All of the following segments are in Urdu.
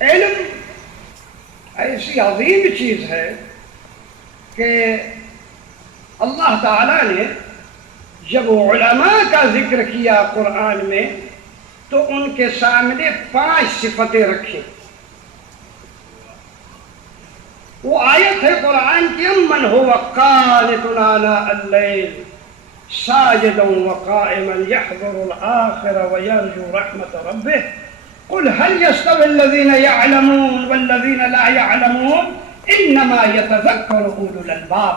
علم ایسی عظیم چیز ہے کہ اللہ تعالیٰ نے جب علماء کا ذکر کیا قرآن میں تو ان کے سامنے 5 صفتیں رکھی. وہ آیت ہے قرآن کی من هو قانت آناء الليل ساجدا وقائما يحذر الآخرة ويرجو رحمة ربه قل هل يستوي الذين يعلمون والذين لا يعلمون انما يتذكر اولو الالباب.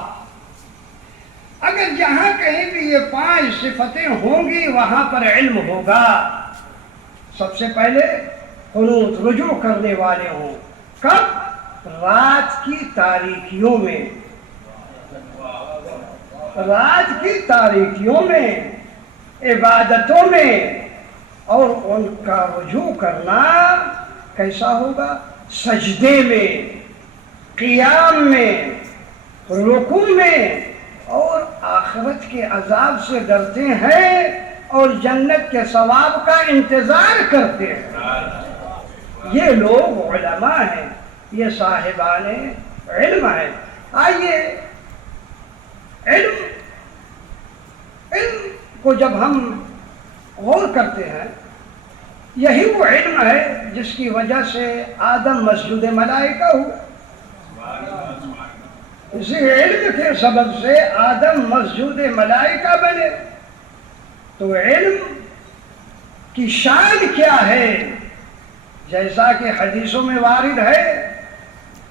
اگر جہاں کہیں بھی یہ 5 صفتیں ہوں گی وہاں پر علم ہوگا. سب سے پہلے قنوت، رجوع کرنے والے ہوں. کب؟ رات کی تاریکیوں میں، رات کی تاریکیوں میں، عبادتوں میں. اور ان کا رجوع کرنا کیسا ہوگا؟ سجدے میں، قیام میں، رکوع میں. اور آخرت کے عذاب سے ڈرتے ہیں اور جنت کے ثواب کا انتظار کرتے ہیں. یہ لوگ علماء ہیں، یہ صاحبان علم ہیں. آئیے علم کو جب ہم غور کرتے ہیں، یہی وہ علم ہے جس کی وجہ سے آدم مسجود ملائکہ ہوا. اسی علم کے سبب سے آدم مسجود ملائکہ بنے. تو علم کی شان کیا ہے؟ جیسا کہ حدیثوں میں وارد ہے،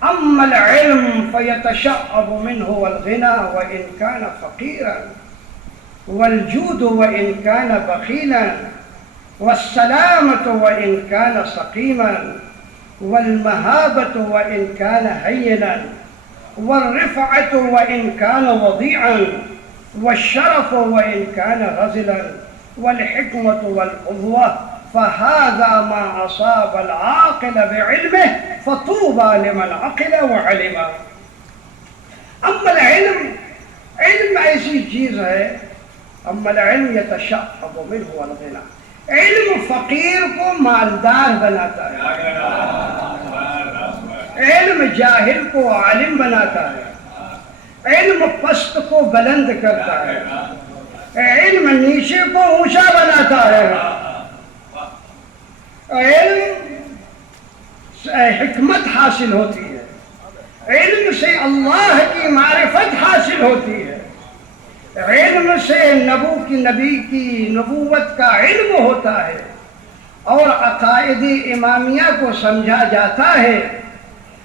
اما العلم فیتشعب منه الغنى وان كان فقيرا والجود وان كان بخيلا والسلامة وان كان سقيما والمهابة وان كان هينا والرفعة وإن كان وضيعا والشرف وإن كان رذلا والحكمة والقوة فهذا ما أصاب العاقل بعلمه فطوبى لمن عقل وعلم. أما العلم، علم ایسی چیز ہے، أما العلم يتشعب منه الغنى. علم فقیر کو مالدار بناتا ہے، علم جاہل کو عالم بناتا ہے، علم پست کو بلند کرتا ہے، علم نیچے کو اونچا بناتا ہے. علم سے حکمت حاصل ہوتی ہے، علم سے اللہ کی معرفت حاصل ہوتی ہے، علم سے نبی کی نبوت کا علم ہوتا ہے اور عقائد امامیہ کو سمجھا جاتا ہے.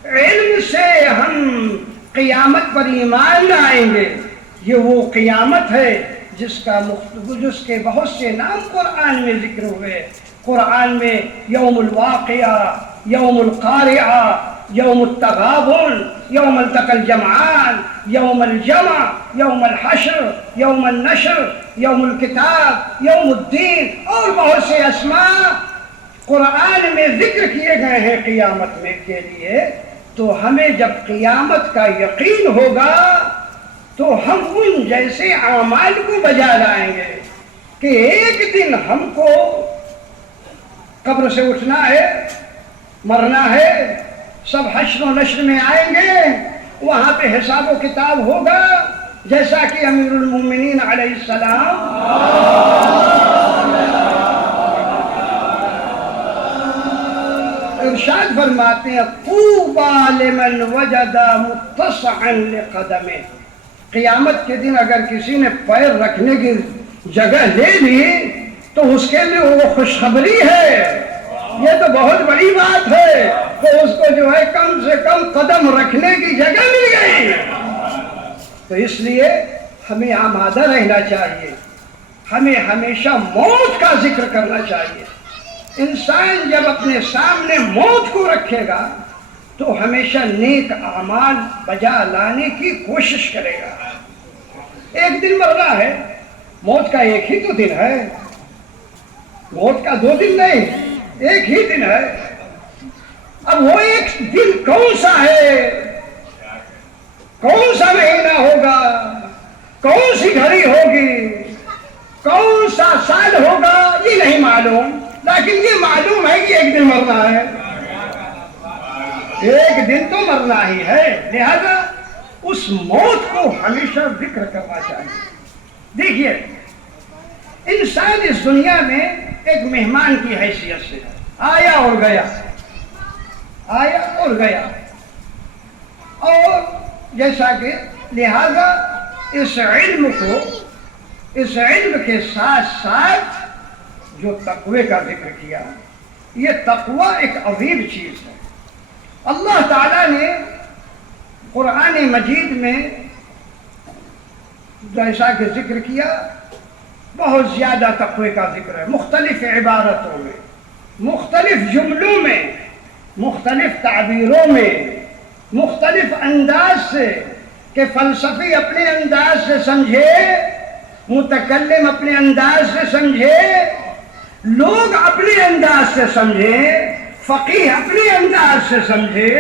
علم سے ہم قیامت پر ایمان لائیں گے. یہ وہ قیامت ہے جس کے بہت سے نام قرآن میں ذکر ہوئے. قرآن میں یوم الواقعہ، یوم القارعہ، یوم التغابن، یوم التقى الجمعان، یوم الجمع، یوم الحشر، یوم النشر، یوم الکتاب، یوم الدین، اور بہت سے اسماء قرآن میں ذکر کیے گئے ہیں قیامت میں کے لیے. تو ہمیں جب قیامت کا یقین ہوگا تو ہم ان جیسے اعمال کو بجا لائیں گے کہ ایک دن ہم کو قبر سے اٹھنا ہے، مرنا ہے، سب حشر و نشر میں آئیں گے، وہاں پہ حساب و کتاب ہوگا. جیسا کہ امیر المومنین علیہ السلام ارشاد فرماتے ہیں طوبى لمن وجد متسعا لقدمه. قیامت کے دن اگر کسی نے پیر رکھنے کی جگہ لے لی تو اس کے لیے وہ خوشخبری ہے. یہ تو بہت بڑی بات ہے کہ اس کو جو ہے کم سے کم قدم رکھنے کی جگہ مل گئی. تو اس لیے ہمیں آمادہ رہنا چاہیے، ہمیں ہمیشہ موت کا ذکر کرنا چاہیے. انسان جب اپنے سامنے موت کو رکھے گا تو ہمیشہ نیک اعمال بجا لانے کی کوشش کرے گا. ایک دن مرنا ہے، موت کا ایک ہی تو دن ہے، موت کا 2 دن نہیں، ایک ہی دن ہے. اب وہ ایک دن کون سا ہے، کون سا مہینہ ہوگا، کون سی گھڑی ہوگی، کون سا سال ہوگا، یہ نہیں معلوم، لیکن یہ معلوم ہے کہ ایک دن مرنا ہے. ایک دن تو مرنا ہی ہے، لہذا اس موت کو ہمیشہ ذکر کرنا چاہیے۔ دیکھیے انسان اس دنیا میں ایک مہمان کی حیثیت سے آیا اور گیا، آیا اور گیا، اور جیسا کہ لہذا اس علم کے ساتھ ساتھ جو تقوی کا ذکر کیا، یہ تقوی ایک عظیم چیز ہے۔ اللہ تعالیٰ نے قرآن مجید میں جیسا کہ ذکر کیا، بہت زیادہ تقوی کا ذکر ہے، مختلف عبارتوں میں، مختلف جملوں میں، مختلف تعبیروں میں، مختلف انداز سے، کہ فلسفی اپنے انداز سے سمجھے، متکلم اپنے انداز سے سمجھے، لوگ اپنے انداز سے سمجھے، فقیہ اپنے انداز سے سمجھے،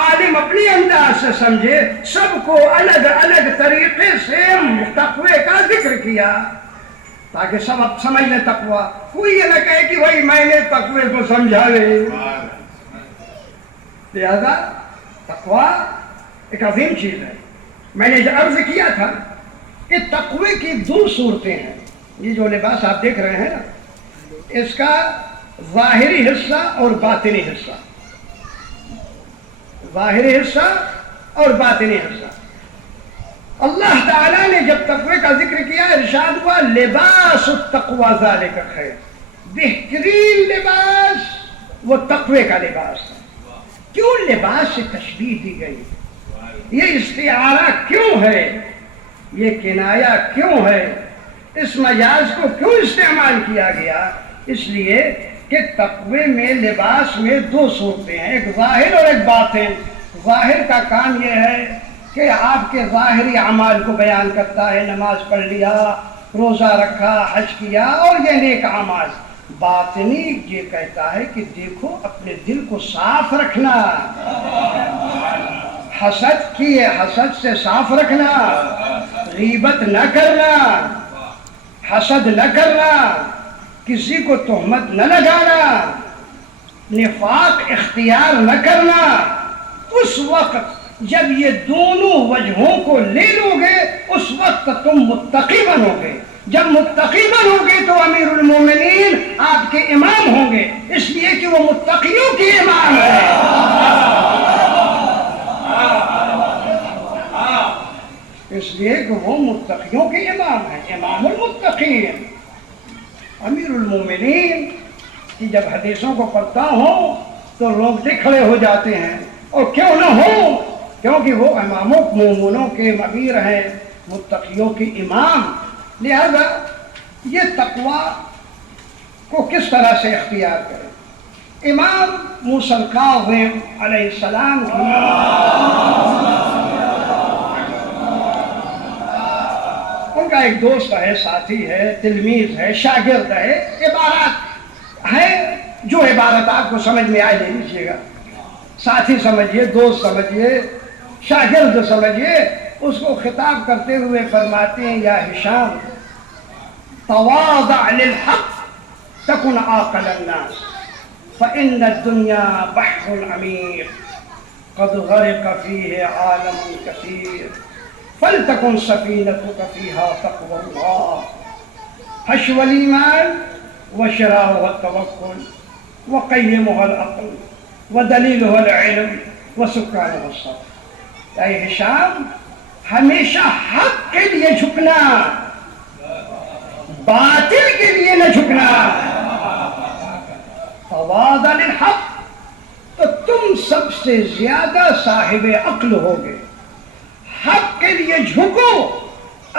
عالم اپنے انداز سے سمجھے، سب کو الگ الگ طریقے سے تقوی کا ذکر کیا تاکہ سب اب سمجھ لیں تقوی۔ کوئی یہ نہ کہے کہ بھائی میں نے تقوی کو سمجھا لے۔ لہذا تقوی ایک عظیم چیز ہے۔ میں نے جو عرض کیا تھا کہ تقوی کی دو صورتیں ہیں۔ یہ جو لباس آپ دیکھ رہے ہیں نا، اس کا ظاہری حصہ اور باطنی حصہ، ظاہری حصہ اور باطنی حصہ۔ اللہ تعالیٰ نے جب تقوی کا ذکر کیا، ارشاد ہوا لباس التقوی ذالک خیر، بہترین لباس وہ تقوی کا لباس ہے۔ کیوں لباس سے تشبیہ دی گئی؟ یہ استعارہ کیوں ہے؟ یہ کنایہ کیوں ہے؟ اس مجاز کو کیوں استعمال کیا گیا؟ اس لیے کہ تقوی میں لباس میں دو صورتیں ہیں، ایک ظاہر اور ایک باطن۔ ظاہر کا کام یہ ہے کہ آپ کے ظاہری اعمال کو بیان کرتا ہے، نماز پڑھ لیا، روزہ رکھا، حج کیا اور یہ نیک اعمال۔ باطنی یہ کہتا ہے کہ دیکھو اپنے دل کو صاف رکھنا، حسد کیے حسد سے صاف رکھنا، غیبت نہ کرنا، حسد نہ کرنا، کسی کو تہمت نہ لگانا، نفاق اختیار نہ کرنا۔ اس وقت جب یہ دونوں وجہوں کو لے لو گے، اس وقت تم متقی بنو گے۔ جب متقی بنو گے تو امیر المومنین آپ کے امام ہوں گے، اس لیے کہ وہ متقیوں کے امام ہے۔ اس لیے کہ وہ متقیوں کے امام ہیں، امام المتقین۔ امیر المومنین کی جب حدیثوں کو پڑھتا ہوں تو رونگٹے کھڑے ہو جاتے ہیں، اور کیوں نہ ہو، کیونکہ وہ اماموں مومنوں کے امیر ہیں، متقیوں کے امام۔ لہذا یہ تقوی کو کس طرح سے اختیار کریں؟ امام موسیٰ الکاظم علیہ السلام کی ان کا ایک دوست ہے، ساتھی ہے، تلمیذ ہے، شاگرد ہے، عبارات ہے، جو عبارت آپ کو سمجھ میں آئے لے لیجیے گا۔ ساتھی سمجھیے، دوست سمجھیے، شاگرد سمجھیے۔ اس کو خطاب کرتے ہوئے فرماتے ہیں، یا ہشام تواضع للحق تکن عاقل الناس فإن الدنيا بحر عميق قد غرق فيه عالم كثير فلتكن سفينتك فيها تقوى الله حشو الإيمان وشراؤها التوكل وقيمها العقل ودليلها العلم وسكانها الصبر۔ اے ہشام، ہمیشہ حق کے لیے جھکنا، باطل کے لیے نہ جھکنا۔ تواضع للحق، تو تم سب سے زیادہ صاحب عقل ہوگے۔ حق کے لیے جھکو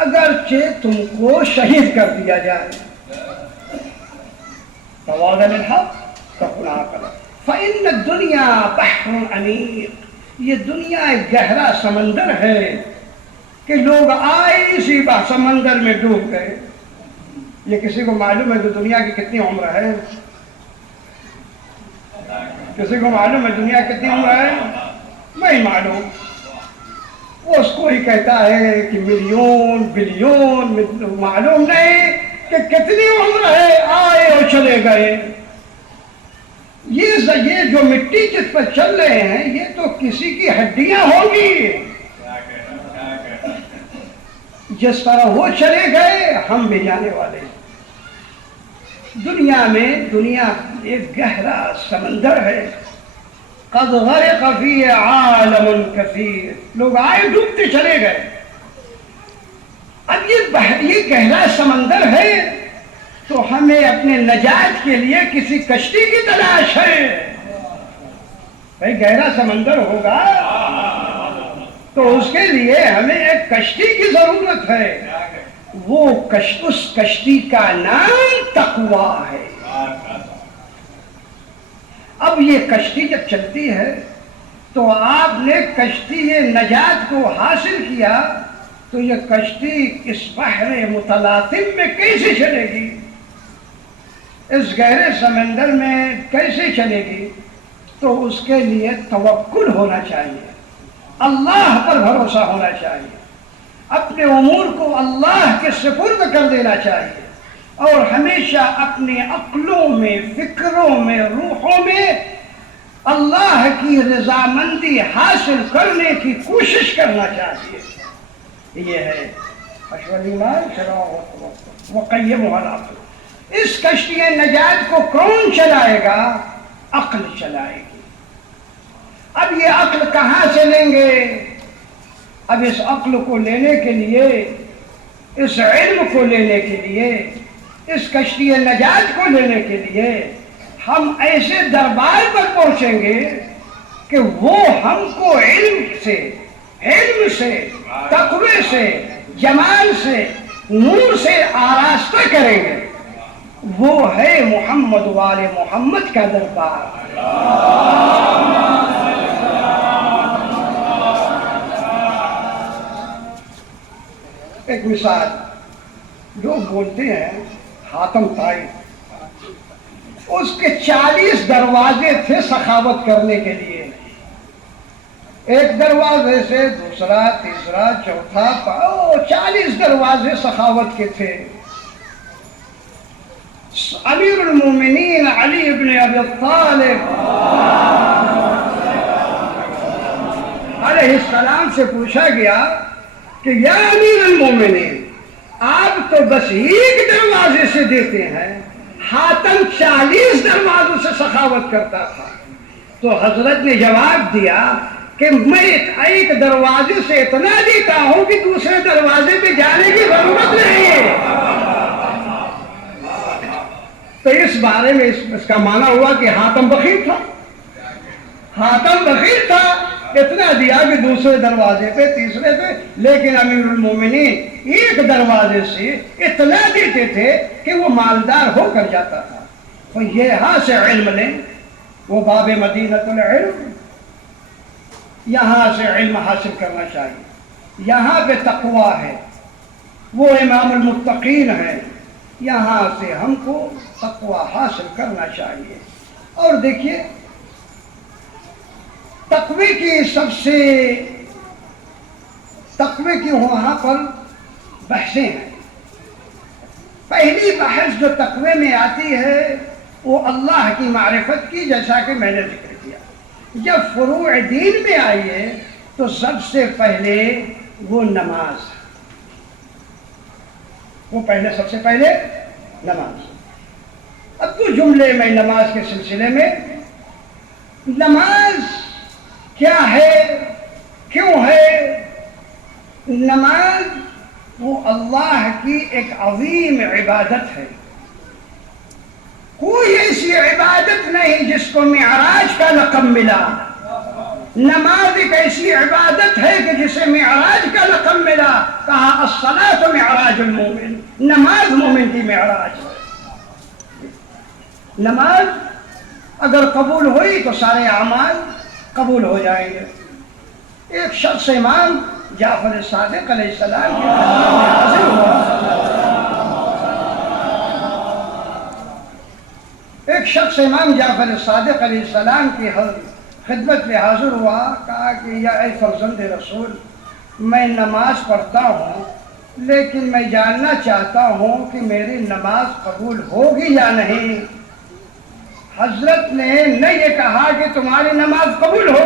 اگرچہ تم کو شہید کر دیا جائے۔ تواضع للحق تکن عاقل فإن الدنيا بحر عميق، یہ دنیا ایک گہرا سمندر ہے کہ لوگ آئے اسی سمندر میں ڈوب گئے۔ یہ کسی کو معلوم ہے کہ دنیا کی کتنی عمر ہے؟ کسی کو معلوم ہے دنیا کتنی عمر ہے؟ نہیں معلوم۔ وہ اس کو ہی کہتا ہے کہ ملین بلیون، معلوم نہیں کہ کتنی عمر ہے، آئے اور چلے گئے۔ یہ جو مٹی جس پر چل رہے ہیں یہ تو کسی کی ہڈیاں ہوں گی. جس طرح وہ چلے گئے ہم بھی جانے والے ہیں. دنیا ایک گہرا سمندر ہے. قد غرق فی عالم کثیر. لوگ آئے ڈوبتے چلے گئے. اب یہ گہرا سمندر ہے تو ہمیں اپنے نجات کے لیے کسی کشتی کی تلاش ہے. بھائی گہرا سمندر ہوگا تو اس کے لیے ہمیں ایک کشتی کی ضرورت ہے. اس کشتی کا نام تقویٰ ہے. اب یہ کشتی جب چلتی ہے تو آپ نے کشتی نجات کو حاصل کیا تو یہ کشتی اس بحر متلاطم میں کیسے چلے گی؟ اس گہرے سمندر میں کیسے چلے گی؟ تو اس کے لیے توکل ہونا چاہیے، اللہ پر بھروسہ ہونا چاہیے، اپنے امور کو اللہ کے سپرد کر دینا چاہیے اور ہمیشہ اپنے عقلوں میں، فکروں میں، روحوں میں اللہ کی رضامندی حاصل کرنے کی کوشش کرنا چاہیے. یہ ہے وقیمها العقل. اس کشتی نجات کو کون چلائے گا؟ عقل چلائے گی. اب یہ عقل کہاں سے لیں گے؟ اب اس عقل کو لینے کے لیے، اس علم کو لینے کے لیے، اس کشتی نجات کو لینے کے لیے ہم ایسے دربار پر پہنچیں گے کہ وہ ہم کو علم سے، تقوی سے، جمال سے، نور سے آراستہ کریں گے. وہ ہے محمد وآل محمد کا دربار. ایک مثال لوگ بولتے ہیں حاتم طائی، اس کے 40 دروازے تھے سخاوت کرنے کے لیے. ایک دروازے سے دوسرا، تیسرا، چوتھا، 40 دروازے سخاوت کے تھے. امیر المومنین علی ابن ابی طالب علیہ السلام سے پوچھا گیا کہ یا امیر المومنین، آپ تو بس ایک دروازے سے دیتے ہیں، حاتم 40 دروازوں سے سخاوت کرتا تھا. تو حضرت نے جواب دیا کہ میں ایک دروازے سے اتنا دیتا ہوں کہ دوسرے دروازے پہ جانے کی ضرورت نہیں ہے. تو اس بارے میں اس کا معنی ہوا کہ حاتم بخیل تھا. حاتم بخیل تھا، اتنا دیا کہ دوسرے دروازے پہ، تیسرے پہ، لیکن امیر المومنین ایک دروازے سے اتنا دیتے تھے کہ وہ مالدار ہو کر جاتا تھا. تو یہاں سے علم لیں، وہ باب مدینۃ العلم، یہاں سے علم حاصل کرنا چاہیے. یہاں پہ تقویٰ ہے، وہ امام المتقین ہے، یہاں سے ہم کو تقویٰ حاصل کرنا چاہیے. اور دیکھیے تقوی کی وہاں پر بحثیں ہیں. پہلی بحث جو تقوی میں آتی ہے وہ اللہ کی معرفت کی، جیسا کہ میں نے ذکر کیا. جب فروع دین میں آئیے تو سب سے پہلے وہ نماز، سب سے پہلے نماز. اب تو جملے میں نماز کے سلسلے میں، نماز کیا ہے، کیوں ہے؟ نماز وہ اللہ کی ایک عظیم عبادت ہے. کوئی ایسی عبادت نہیں جس کو معراج کا لقب ملا. نماز ایک ایسی عبادت ہے کہ جسے معراج کا لقب ملا. کہا الصلاۃ معراج المومن، نماز مومن کی معراج ہے. نماز اگر قبول ہوئی تو سارے اعمال قبول ہو جائیں گے. ایک شخص امام جعفر صادق علیہ السلام کی حاضر ہوا. ایک شخص امام جعفر صادق علیہ السلام کی خدمت میں حاضر ہوا. کہا کہ یا اے فرزند رسول، میں نماز پڑھتا ہوں لیکن میں جاننا چاہتا ہوں کہ میری نماز قبول ہوگی یا نہیں. حضرت نے نہ یہ کہا کہ تمہاری نماز قبول ہو